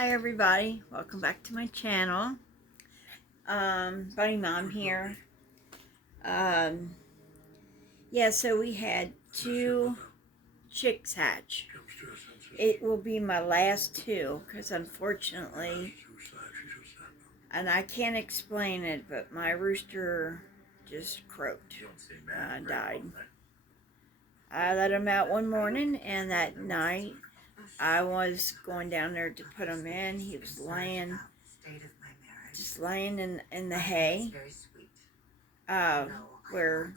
Hi everybody, welcome back to my channel. Bunny Mom here. Um, yeah, so we had two chicks hatch. It will be my last two because unfortunately, and I can't explain it, but my rooster just croaked, died. I let him out one morning, and that night I was going down there to put him in. He was just laying in the hay, uh, where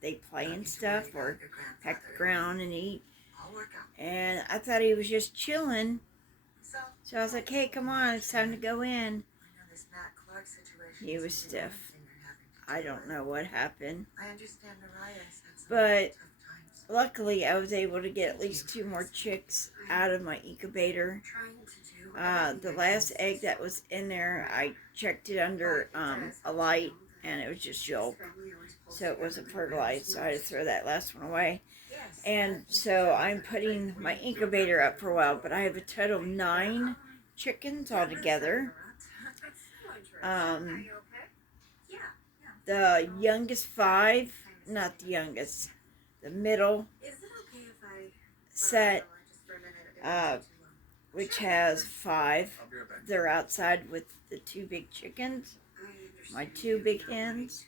they play and stuff or peck the ground and eat. And I thought he was just chilling. So I was like, hey, come on, it's time to go in. He was stiff. I don't know what happened. But luckily, I was able to get at least two more chicks out of my incubator. The last egg that was in there, I checked it under a light, and it was just yolk. So it wasn't fertilized, so I had to throw that last one away. And so I'm putting my incubator up for a while, but I have a total of 9 chickens altogether. The youngest 5, not the youngest, the middle set, which has 5. They're outside with the 2 big chickens, my 2 big hens.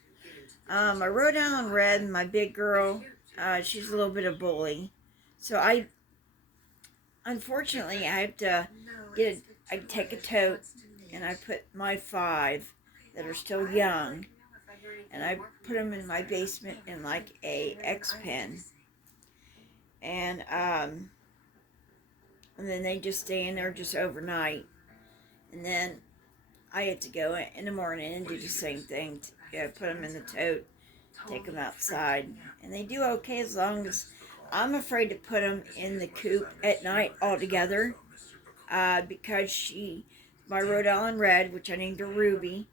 My Rhode Island Red, my big girl, she's a little bit of a bully. So unfortunately, I have to I take a tote and I put my 5 that are still young, and I put them in my basement in like a X pen. And then they just stay in there just overnight. And then I had to go in the morning and do the same thing. Put them in the tote, take them outside. And they do okay as long as I'm afraid to put them in the coop at night altogether. Because my Rhode Island Red, which I named her Ruby,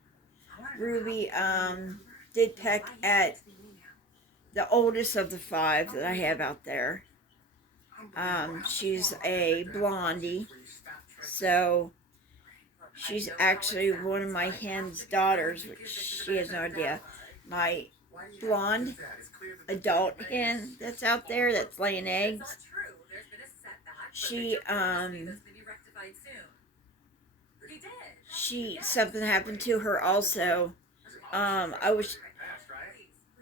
did peck at the oldest of the 5 that I have out there. She's a blondie, so she's actually one of my hen's daughters, which she has no idea. My blonde adult hen that's out there that's laying eggs, something happened to her also. I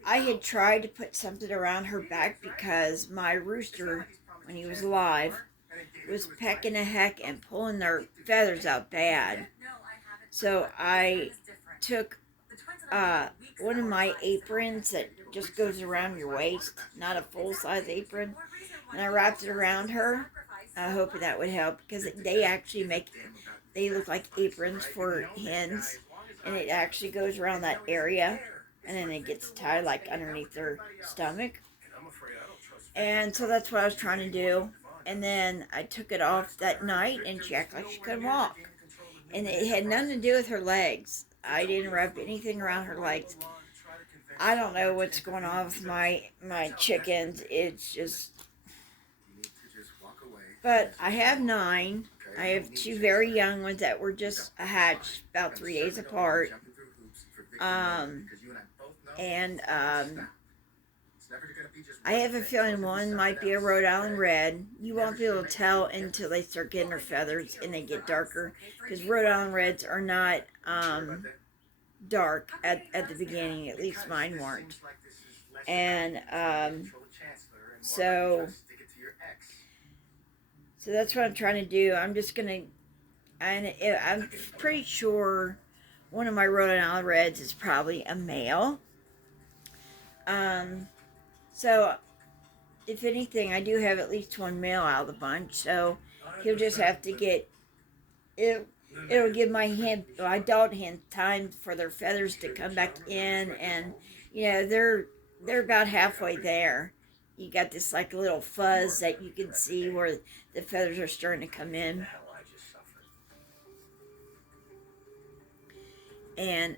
had tried to put something around her back because my rooster, when he was alive, was pecking a heck and pulling their feathers out bad. So I took one of my aprons that just goes around your waist, not a full-size apron, and I wrapped it around her, hoping that would help, because they look like aprons for hens, and it actually goes around that area, and then it gets tied like underneath their stomach. And so that's what I was trying to do. And then I took it off that night, and she acted like she couldn't walk. And it had nothing to do with her legs. I didn't wrap anything around her legs. I don't know what's going on with my chickens. It's just... But I have 9. I have 2 very young ones that were just hatched about 3 days apart. I have a feeling one might be a Rhode Island Red. You won't be able to tell until they start getting their feathers and they get darker, because Rhode Island Reds are not dark at the beginning. At least mine weren't. And so that's what I'm trying to do. I'm just gonna, and I'm pretty sure one of my Rhode Island Reds is probably a male. So if anything, I do have at least one male out of the bunch, so he'll just have to get it. It'll give my adult hen time for their feathers to come back in, and they're about halfway there. You got this like little fuzz that you can see where the feathers are starting to come in, and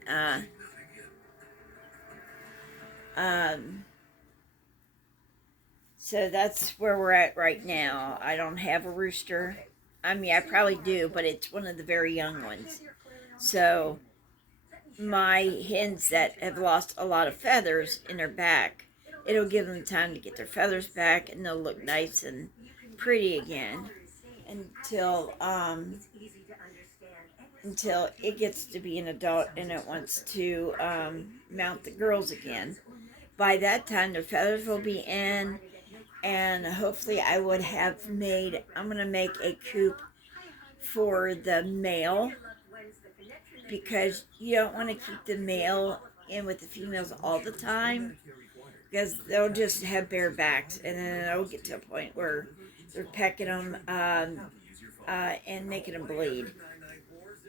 so that's where we're at right now. I don't have a rooster. I mean, I probably do, but it's one of the very young ones. So my hens that have lost a lot of feathers in their back, it'll give them time to get their feathers back, and they'll look nice and pretty again until until it gets to be an adult and it wants to mount the girls again. By that time, their feathers will be in, and hopefully, I would have made. I'm gonna make a coop for the male because you don't want to keep the male in with the females all the time because they'll just have bare backs, and then it'll get to a point where they're pecking them and making them bleed.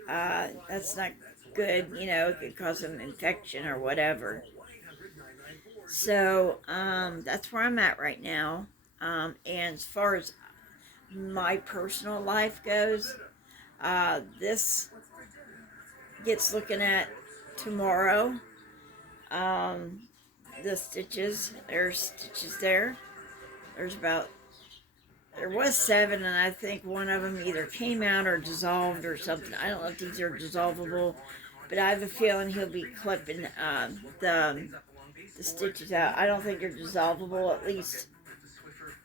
That's not good, you know. It could cause them infection or whatever. So that's where I'm at right now. And as far as my personal life goes, this gets looking at tomorrow. Um, the stitches, there's stitches there. There's about, there was 7, and I think one of them either came out or dissolved or something. I don't know if these are dissolvable, but I have a feeling he'll be clipping the stitches out. I don't think they're dissolvable, at least.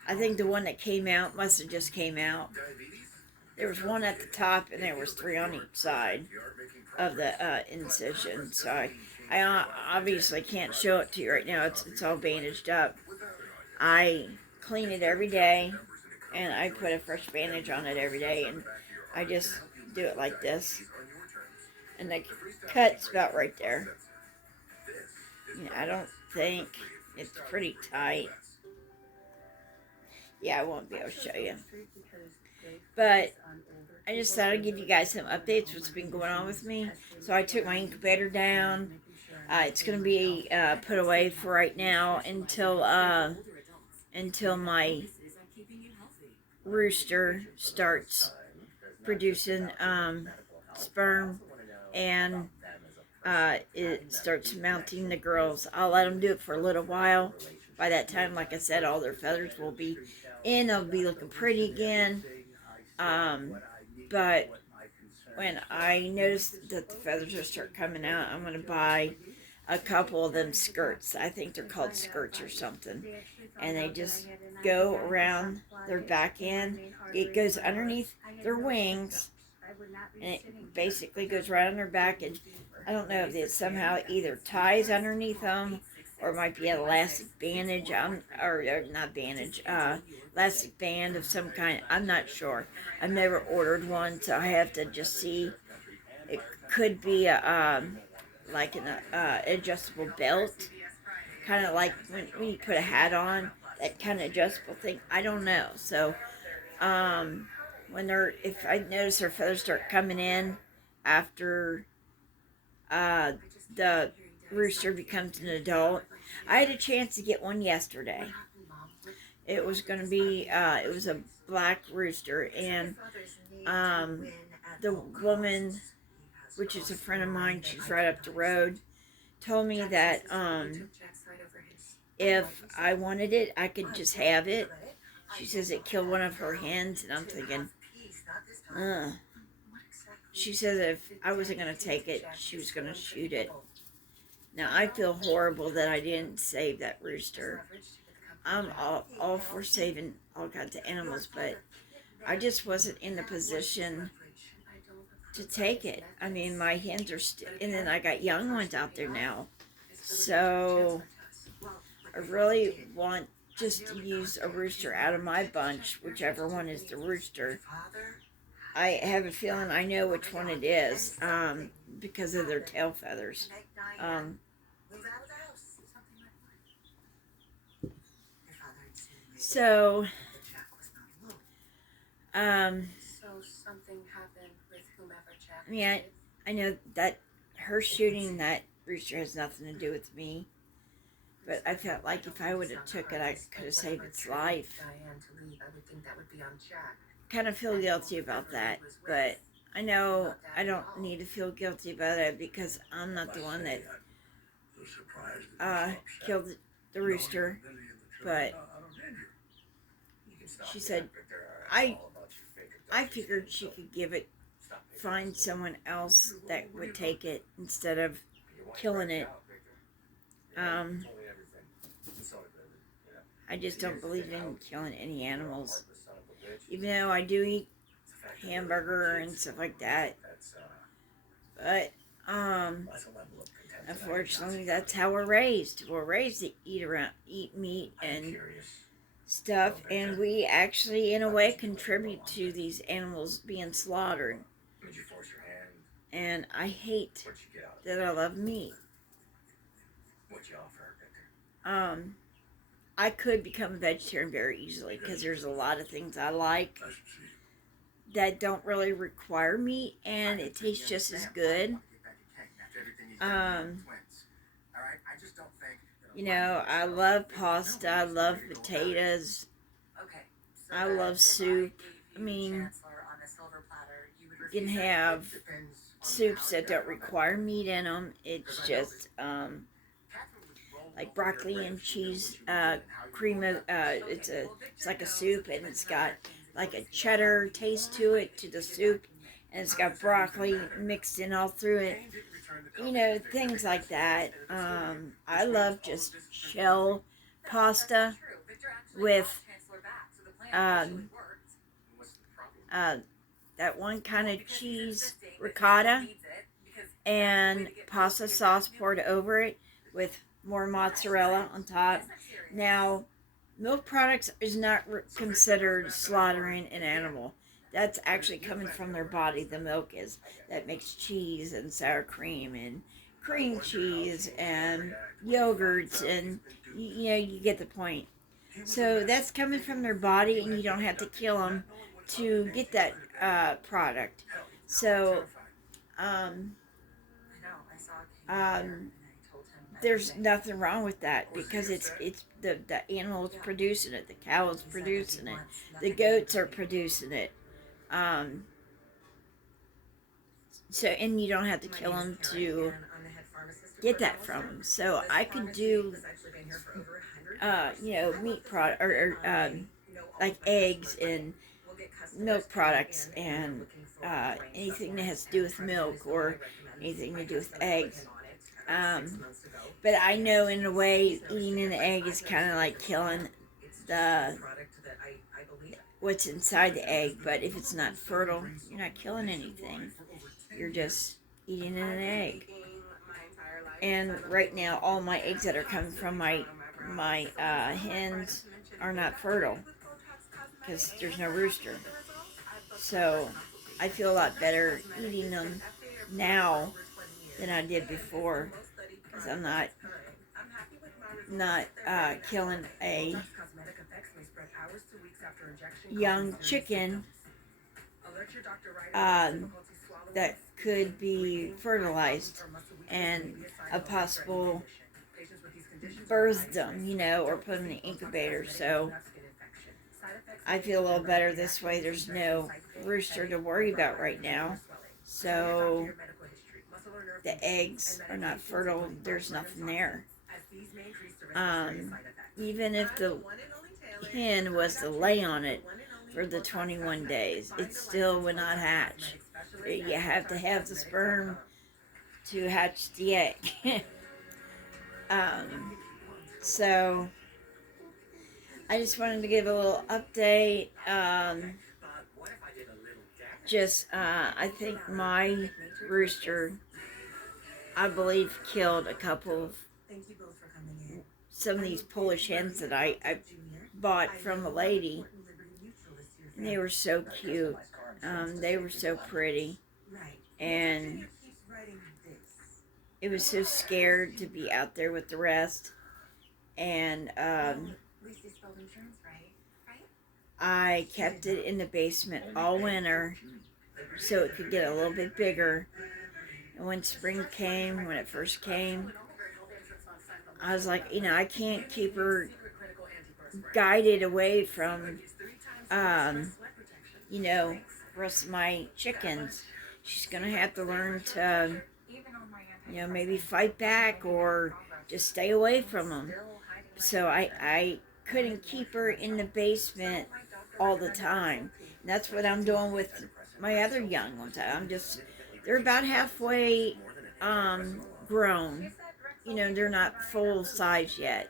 I think the one that came out must have just came out. There was one at the top, and there was 3 on each side of the incision. So I obviously can't show it to you right now. It's all bandaged up. I clean it every day, and I put a fresh bandage on it every day, and I just do it like this. And the cut's about right there. I don't think it's pretty tight. Yeah, I won't be able to show you. But I just thought I'd give you guys some updates what's been going on with me. So I took my incubator down. It's going to be put away for right now until my rooster starts producing sperm and it starts mounting the girls. I'll let them do it for a little while. By that time, like I said, all their feathers will be in. They'll be looking pretty again. But when I notice that the feathers will start coming out, I'm going to buy a couple of them skirts. I think they're called skirts or something. And they just go around their back end. It goes underneath their wings. And it basically goes right on their back. And I don't know if it somehow either ties underneath them or it might be an elastic bandage, or not bandage, elastic band of some kind. I'm not sure. I've never ordered one, so I have to just see. It could be like an adjustable belt, kind of like when you put a hat on, that kind of adjustable thing. I don't know. So if I notice their feathers start coming in after the rooster becomes an adult. I had a chance to get one yesterday. It was going to be, it was a black rooster, and the woman, which is a friend of mine, she's right up the road, told me that if I wanted it, I could just have it. She says it killed one of her hens, and I'm thinking, she says if I wasn't going to take it, she was going to shoot it. Now, I feel horrible that I didn't save that rooster. I'm all for saving all kinds of animals, but I just wasn't in the position to take it. I mean, my hens are still, and then I got young ones out there now. So, I really want just to use a rooster out of my bunch, whichever one is the rooster. I have a feeling I know which one it is because of their tail feathers. So something happened with whomever Jack. Yeah, I know that her shooting that rooster has nothing to do with me. But I felt like if I would have took it, I could have saved its life. Kind of feel guilty about that, but I know I don't need to feel guilty about it because I'm not the one that killed the rooster. But she said, I I figured she could find someone else that would take it instead of killing it. Um, I just don't believe in killing any animals. Even though I do eat hamburger and stuff like that. But, unfortunately, that's how we're raised. We're raised to eat meat and stuff, and we actually, in a way, contribute to these animals being slaughtered. And I hate that I love meat. Um, I could become a vegetarian very easily because there's a lot of things I like that don't really require meat, and it tastes just as good. Um, I love pasta, I love potatoes, I love soup. I mean, you can have soups that don't require meat in them. It's just like broccoli and cheese cream. It's like a soup, and it's got like a cheddar taste to it, to the soup, and it's got broccoli mixed in all through it. Things like that. I love just shell pasta with um, uh, that one kind of cheese ricotta and pasta sauce poured over it with more mozzarella on top. Now, milk products is not considered slaughtering an animal. That's actually coming from their body. The milk is that makes cheese and sour cream and cream cheese and yogurts, and you get the point. So that's coming from their body, and you don't have to kill them to get that product. So um, um, there's nothing wrong with that because it's the animal is producing it, the cow is producing it, the goats are producing it. Um, and you don't have to kill them to get that from them. So I could do, meat product or like eggs and milk products and anything that has to do with milk or anything to do with eggs. But I know in a way eating an egg is kind of like killing the what's inside the egg. But if it's not fertile, you're not killing anything. You're just eating an egg. And right now, all my eggs that are coming from my hens are not fertile because there's no rooster. So I feel a lot better eating them now than I did before because I'm not killing a young chicken that could be fertilized and a possible birthdom, or put in the incubator. So I feel a little better this way. There's no rooster to worry about right now. So the eggs are not fertile. There's nothing there. Even if the hen was to lay on it for the 21 days, it still would not hatch. You have to have the sperm to hatch the egg. So I just wanted to give a little update. I think my rooster, I believe, killed a couple of some of these Polish hens that I bought from a lady. And they were so cute. They were so pretty. And it was so scared to be out there with the rest. And I kept it in the basement all winter so it could get a little bit bigger. And when spring came, when it first came, I was like, I can't keep her guided away from, rest of my chickens. She's going to have to learn to, maybe fight back or just stay away from them. So I couldn't keep her in the basement all the time. And that's what I'm doing with my other young ones. They're about halfway grown. They're not full size yet.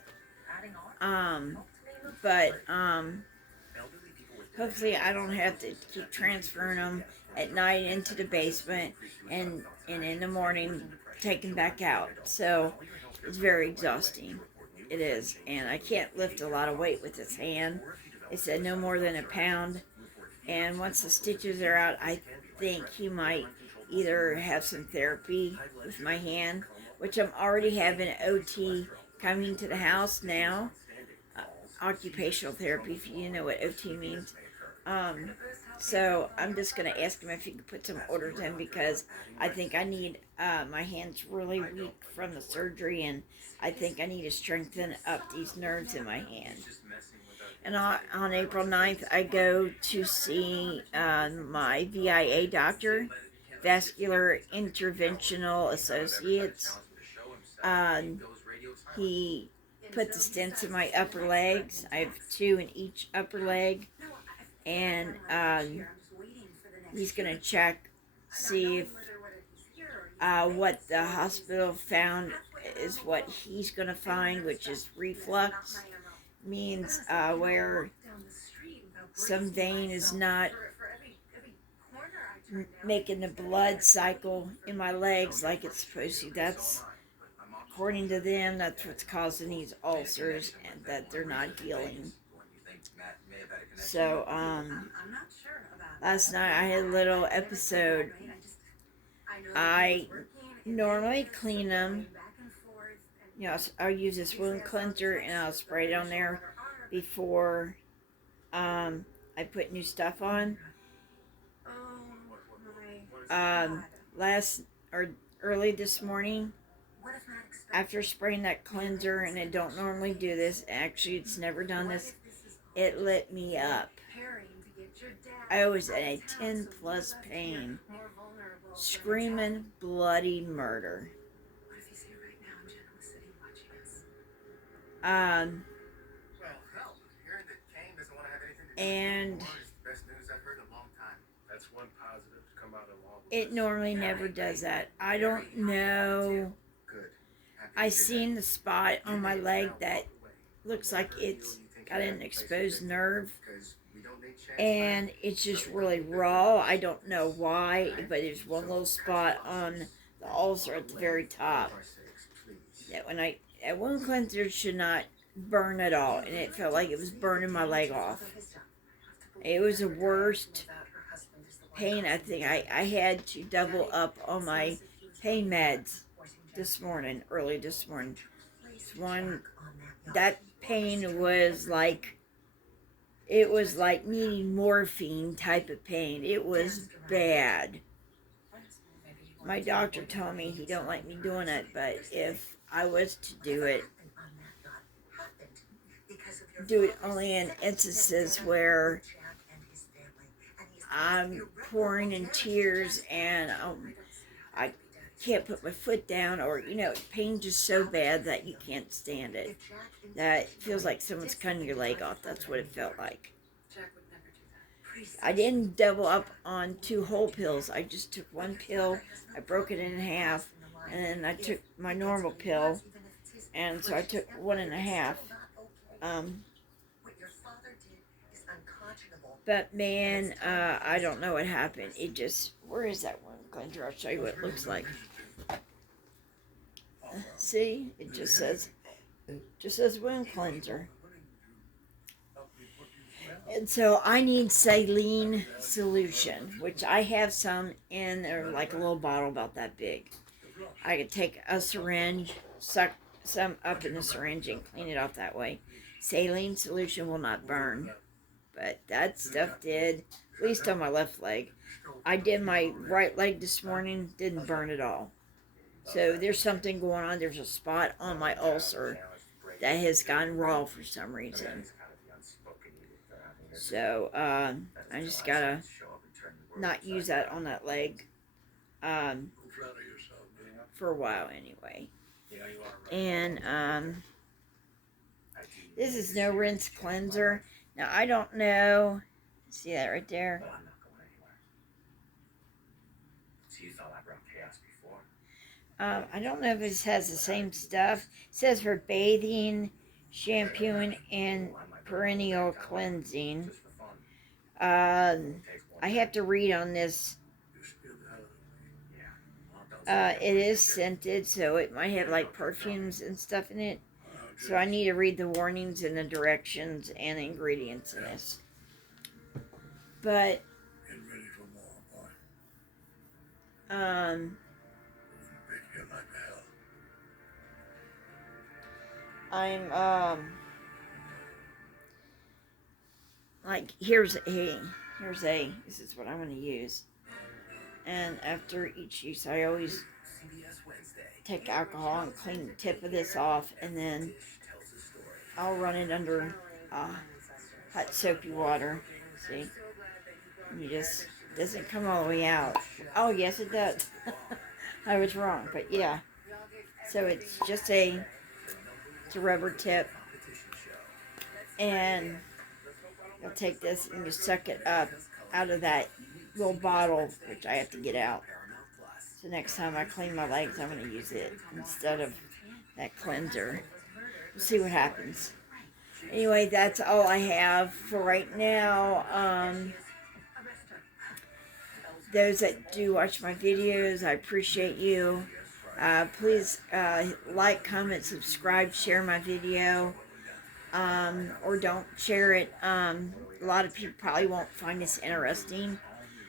Um, but hopefully I don't have to keep transferring them at night into the basement and in the morning taking back out. So it's very exhausting. It is. And I can't lift a lot of weight with this hand. It said no more than a pound. And once the stitches are out, I think he might either have some therapy with my hand, which I'm already having OT coming to the house now. Occupational therapy, if you know what OT means. Um, so I'm just going to ask him if he could put some orders in because I think I need, my hand's really weak from the surgery and I think I need to strengthen up these nerves in my hand. And on April 9th, I go to see my VIA doctor, Vascular Interventional Associates. Um, he put the stents in my upper legs. I have two in each upper leg. And he's going to check, see if what the hospital found is what he's going to find, which is reflux. Means where some vein is not making the blood cycle in my legs like it's supposed to. That's, according to them, that's what's causing these ulcers and that they're not healing. So, last night I had a little episode. I normally clean them. I'll use this wound cleanser and I'll spray it on there before I put new stuff on. Last or early this morning, after spraying that cleanser, and I don't normally do this, actually it's never done this, it lit me up. I was in a 10 plus pain, screaming bloody murder. And it normally never does that. I don't know. I seen the spot on my leg that looks like it's got an exposed nerve. And it's just really raw. I don't know why, but there's one little spot on the ulcer at the very top. That wound cleanser should not burn at all, and it felt like it was burning my leg off. It was the worst pain. I think I had to double up on my pain meds early this morning. That pain was like, it was like needing morphine type of pain. It was bad. My doctor told me he don't like me doing it, but if I was to do it only in instances where I'm pouring in tears and I can't put my foot down, or pain just so bad that you can't stand it. That feels like someone's cutting your leg off. That's what it felt like. I didn't double up on 2 whole pills. I just took 1 pill. I broke it in half, and then I took my normal pill, and so I took 1.5. But man, I don't know what happened. It just, where is that wound cleanser? I'll show you what it looks like. See, it just says wound cleanser. And so I need saline solution, which I have some in there, like a little bottle about that big. I could take a syringe, suck some up in the syringe and clean it off that way. Saline solution will not burn, but that stuff did, at least on my left leg. I did my right leg this morning, didn't burn at all. So there's something going on. There's a spot on my ulcer that has gone raw for some reason. So I just gotta not use that on that leg for a while anyway. And this is no rinse cleanser. Now I don't know See that right there? Well, I'm not going anywhere. So you thought I brought chaos before? I don't know if this has the same stuff. It says for bathing, shampooing, and perennial cleansing. I have to read on this. It is scented, so it might have like perfumes and stuff in it. So I need to read the warnings and the directions and the ingredients in this. But I'm like here's a this is what I'm going to use. And after each use, I always take alcohol and clean the tip of this off, and then I'll run it under hot soapy water. See, and you just doesn't come all the way out. Oh yes, it does. I was wrong, but yeah. So it's just it's a rubber tip, and you'll take this and you suck it up out of that little bottle, which I have to get out. So next time I clean my legs, I'm going to use it instead of that cleanser. We'll see what happens. Anyway, that's all I have for right now. Those that do watch my videos, I appreciate you. Please like, comment, subscribe, share my video. Or don't share it. A lot of people probably won't find this interesting.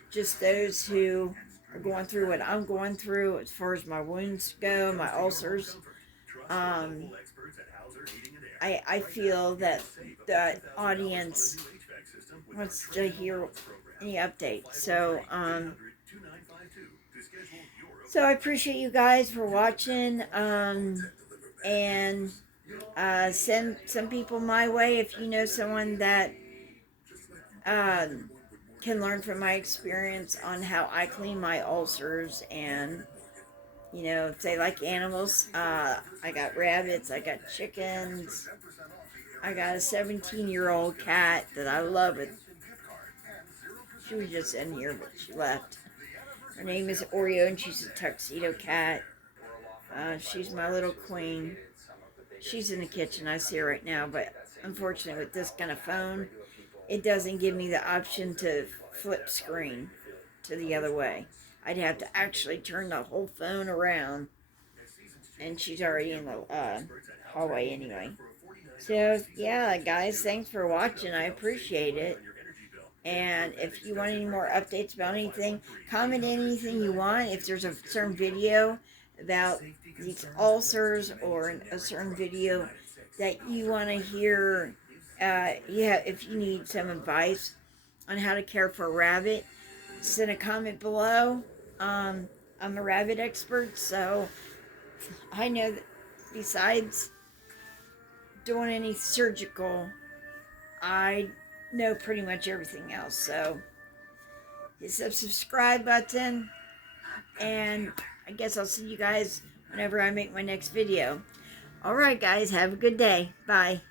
Just those who are going through what I'm going through as far as my wounds go, my ulcers. I feel that the audience wants to hear any updates. So I appreciate you guys for watching. And send some people my way if you know someone that can learn from my experience on how I clean my ulcers. And you know, if they like animals, I got rabbits, I got chickens, I got a 17-year-old cat that I love it. She was just in here, but she left. Her name is Oreo, and she's a tuxedo cat. She's my little queen. She's in the kitchen. I see her right now, but unfortunately with this kind of phone, it doesn't give me the option to flip screen to the other way. I'd have to actually turn the whole phone around, and she's already in the hallway anyway. So yeah, guys, thanks for watching. I appreciate it. And if you want any more updates about anything, comment anything you want. If there's a certain video about these ulcers or a certain video that you want to hear, if you need some advice on how to care for a rabbit, send a comment below. I'm a rabbit expert, so I know that besides doing any surgical, I know pretty much everything else. So hit the subscribe button, and I guess I'll see you guys whenever I make my next video. Alright guys, have a good day. Bye.